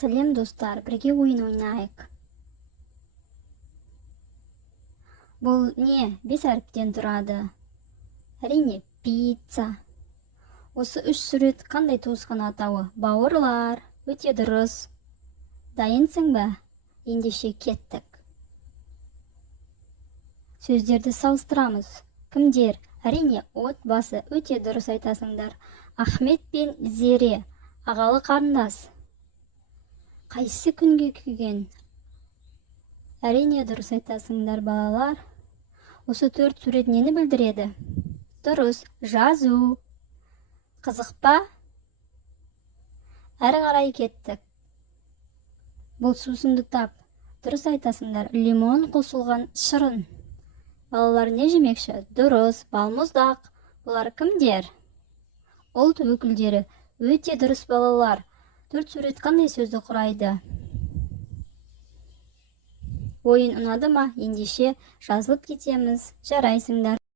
Сәлем достар, бірге ойын ойнайық. Бұл не? 5 әріптен тұрады. Әрине, пицца. Осы 3 сурет қандай туысқан атауы? Бауырлар. Өте дұрыс. Дайынсың ба? Ендеше кеттік. Сөздерді салыстырамыз. Кімдер? Әрине, отбасы. Өте дұрыс айтасыңдар. Ахмет пен Зере. Ағалы қарындас. Қайсы күнге күйген? Әрине, дұрыс айтасыңдар балалар. Осы 4 сурет нені білдіреді? Дұрыс, жазу. Қызық па? Әрі қарай кеттік. Бұл сусынды тап. Дұрыс айтасыңдар. Лимон қосылған шырын. Балалар не жемекші? Дұрыс, балмұздақ. Бұлар кімдер? Ұлт өкілдері. Өте дұрыс балалар. 4 сурет қандай сөзді құрайды? Ойын ұнады ма? Ендеше жазылып кетеміз. Жарайсыңдар.